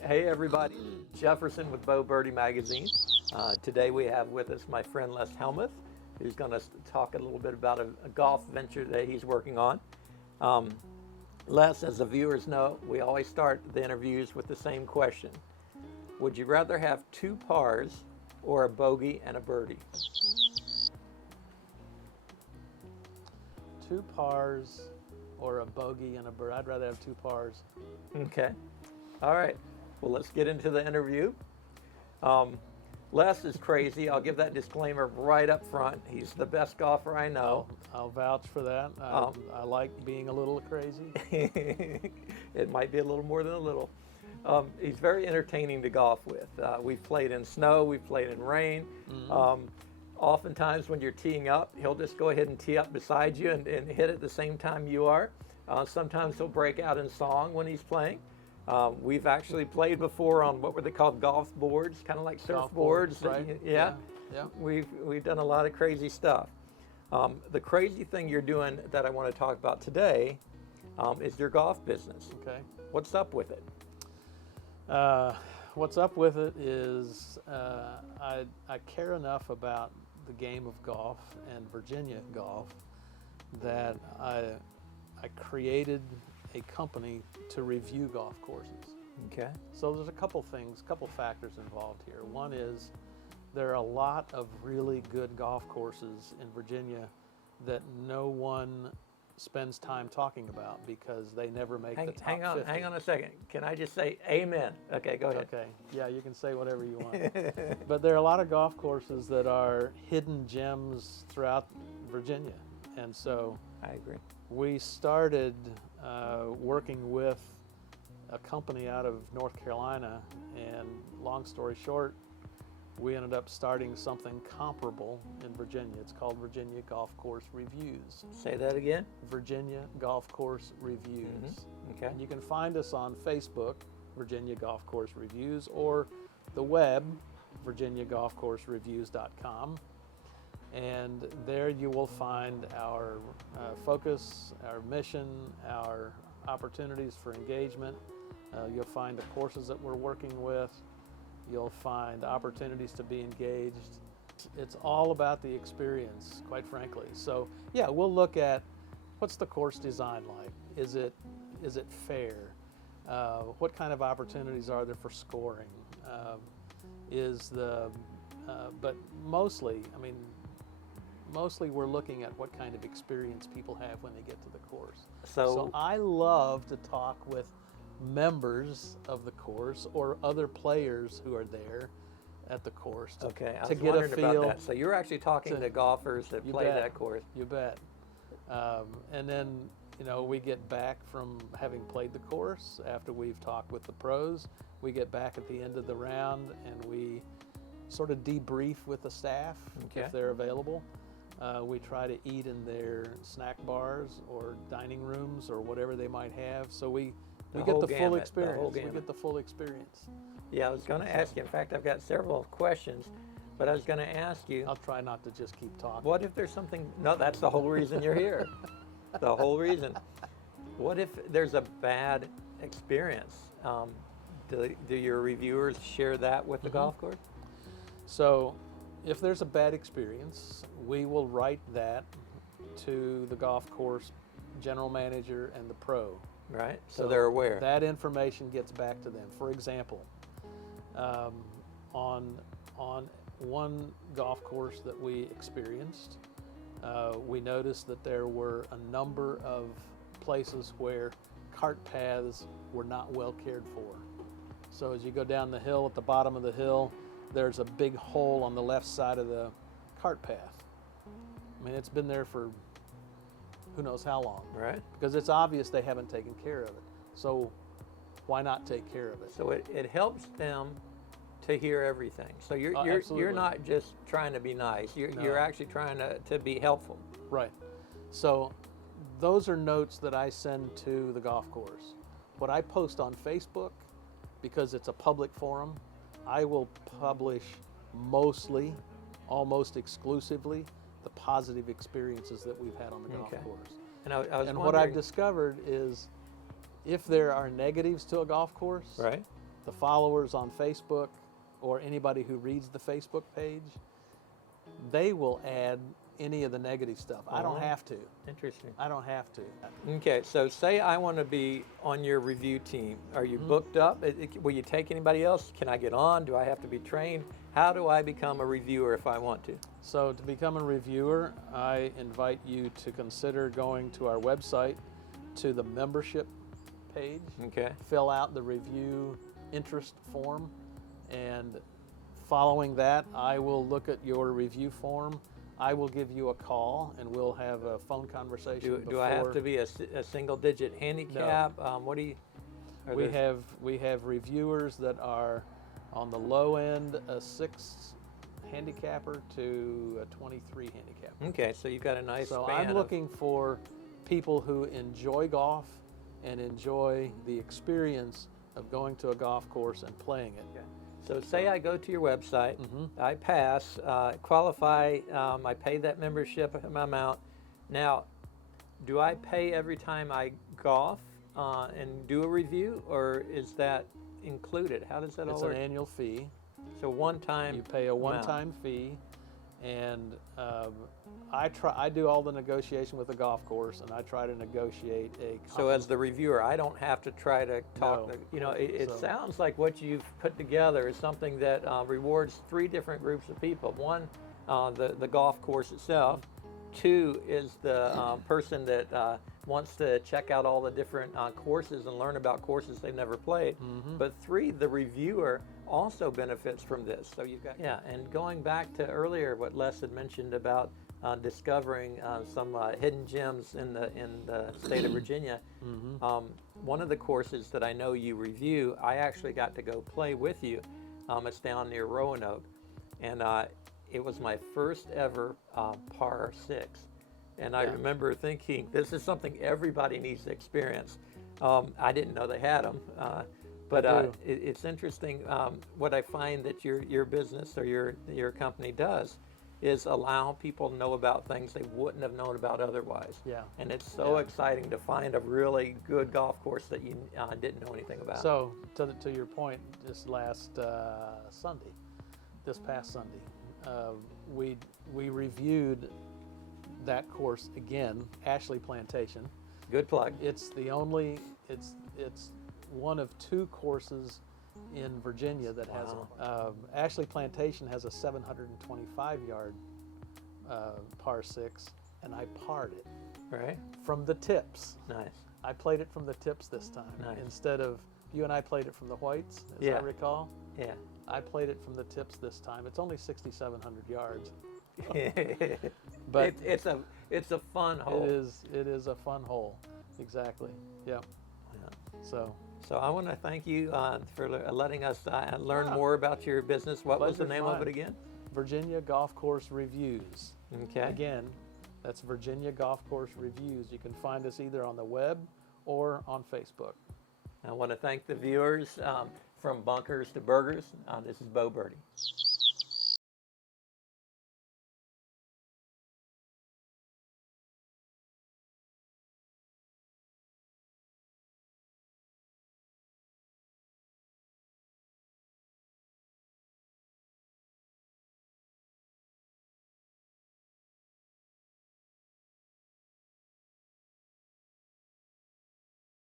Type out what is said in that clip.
Hey everybody, Jefferson with Bo Birdie Magazine. Today we have with us my friend Les Helmuth, who's going to talk a little bit about a golf venture that he's working on. Les, as the viewers know, we always start the interviews with the same question. Would you rather have 2 pars or a bogey and a birdie? 2 pars or a bogey and a birdie. I'd rather have 2 pars. Okay. All right. Well, let's get into the interview. Les is crazy. I'll give that disclaimer right up front. He's the best golfer I know. I'll vouch for that. I like being a little crazy. It might be a little more than a little. He's very entertaining to golf with. We've played in snow. We've played in rain. Oftentimes when you're teeing up, he'll just go ahead and tee up beside you and hit at the same time you are. Sometimes he'll break out in song when he's playing. We've actually played before on what were they called, golf boards, kind of like surfboards. Right. Yeah. Yeah. We've done a lot of crazy stuff. The crazy thing you're doing that I want to talk about today is your golf business. Okay. What's up with it? What's up with it is I care enough about the game of golf and Virginia golf that I created a company to review golf courses. Okay. So there's a couple factors involved here. One is there are a lot of really good golf courses in Virginia that no one spends time talking about because they never make the top 50. Hang on a second. Can I just say amen? Okay, go ahead. Okay, yeah, you can say whatever you want. But there are a lot of golf courses that are hidden gems throughout Virginia. And so I agree. we started working with a company out of North Carolina, and long story short, we ended up starting something comparable in Virginia. It's called Virginia Golf Course Reviews. Say that again. Virginia Golf Course Reviews. Okay. And you can find us on Facebook, Virginia Golf Course Reviews, or the web, virginiagolfcoursereviews.com. And there you will find our focus, our mission, our opportunities for engagement. You'll find the courses that we're working with. You'll find opportunities to be engaged. It's all about the experience, quite frankly. So yeah, we'll look at what's the course design like? Is it fair? What kind of opportunities are there for scoring? But mostly we're looking at what kind of experience people have when they get to the course. So I love to talk with members of the course or other players who are there at the course to get a feel. About that. So you're actually talking to golfers that play that course. You bet. And then, we get back from having played the course after we've talked with the pros. We get back at the end of the round and we sort of debrief with the staff if they're available. We try to eat in their snack bars or dining rooms or whatever they might have. So we get the full experience. We get the full experience. Yeah, I was going to ask you. In fact, I've got several questions, but I was going to ask you. I'll try not to just keep talking. What if there's something? No, that's the whole reason you're here. The whole reason. What if there's a bad experience? Do your reviewers share that with the golf course? So, if there's a bad experience, we will write that to the golf course general manager and the pro. Right, so they're aware. That information gets back to them. For example, on one golf course that we experienced, we noticed that there were a number of places where cart paths were not well cared for. So as you go down the hill, at the bottom of the hill, there's a big hole on the left side of the cart path. I mean, it's been there for who knows how long. Right. Because it's obvious they haven't taken care of it. So why not take care of it? So it helps them to hear everything. So you're not just trying to be nice. You're actually trying to be helpful. Right. So those are notes that I send to the golf course. What I post on Facebook, because it's a public forum, I will publish mostly, almost exclusively, the positive experiences that we've had on the golf course. And what I've discovered is if there are negatives to a golf course, right, the followers on Facebook or anybody who reads the Facebook page, they will add any of the negative stuff. I don't have to. Interesting. I don't have to. Okay, so say I want to be on your review team. Are you booked up? Will you take anybody else? Can I get on? Do I have to be trained? How do I become a reviewer if I want to? So to become a reviewer, I invite you to consider going to our website, to the membership page, Okay. fill out the review interest form, and following that, I will look at your review form. I will give you a call, and we'll have a phone conversation. Do I have to be a single-digit handicap? What do you? We have reviewers that are on the low end, a 6 handicapper to a 23 handicapper. Okay, so you've got a nice So span I'm looking for people who enjoy golf and enjoy the experience of going to a golf course and playing it. Okay. So say I go to your website, Mhm. I pass, qualify, I pay that membership amount. Now, do I pay every time I golf and do a review, or is that included? How does that all It's work? an annual fee. So one time. You pay a one-time fee, and I do all the negotiation with the golf course, and I try to negotiate a. So as the reviewer, I don't have to try to talk. No. You know, it So- sounds like what you've put together is something that rewards 3 different groups of people. One, the golf course itself. 2 is the person that wants to check out all the different courses and learn about courses they've never played. But 3, the reviewer also benefits from this. So you've got, yeah, and going back to earlier what Les had mentioned about discovering some hidden gems in the state of Virginia. One of the courses that I know you review, I actually got to go play with you. It's down near Roanoke, and it was my first ever par 6. And I remember thinking, this is something everybody needs to experience. I didn't know they had them. But it's interesting. What I find that your business or your company does is allow people to know about things they wouldn't have known about otherwise. Yeah. And it's so exciting to find a really good golf course that you didn't know anything about. So to your point, this past Sunday, we reviewed that course again, Ashley Plantation. Good plug. It's one of 2 courses in Virginia that has Ashley Plantation has a 725-yard par 6, and I parred it Right. from the tips. Nice. I played it from the tips this time instead of you and I played it from the whites, as I recall. Yeah. I played it from the tips this time. It's only 6,700 yards. But it's a fun hole. It is a fun hole. Exactly. Yep. Yeah. So I want to thank you for letting us learn Yeah. more about your business. What was the Pleasure's name of mine. it again? Virginia Golf Course Reviews. Okay. Again, that's Virginia Golf Course Reviews. You can find us either on the web or on Facebook. I want to thank the viewers from Bunkers to Burgers. This is Bo Birdie.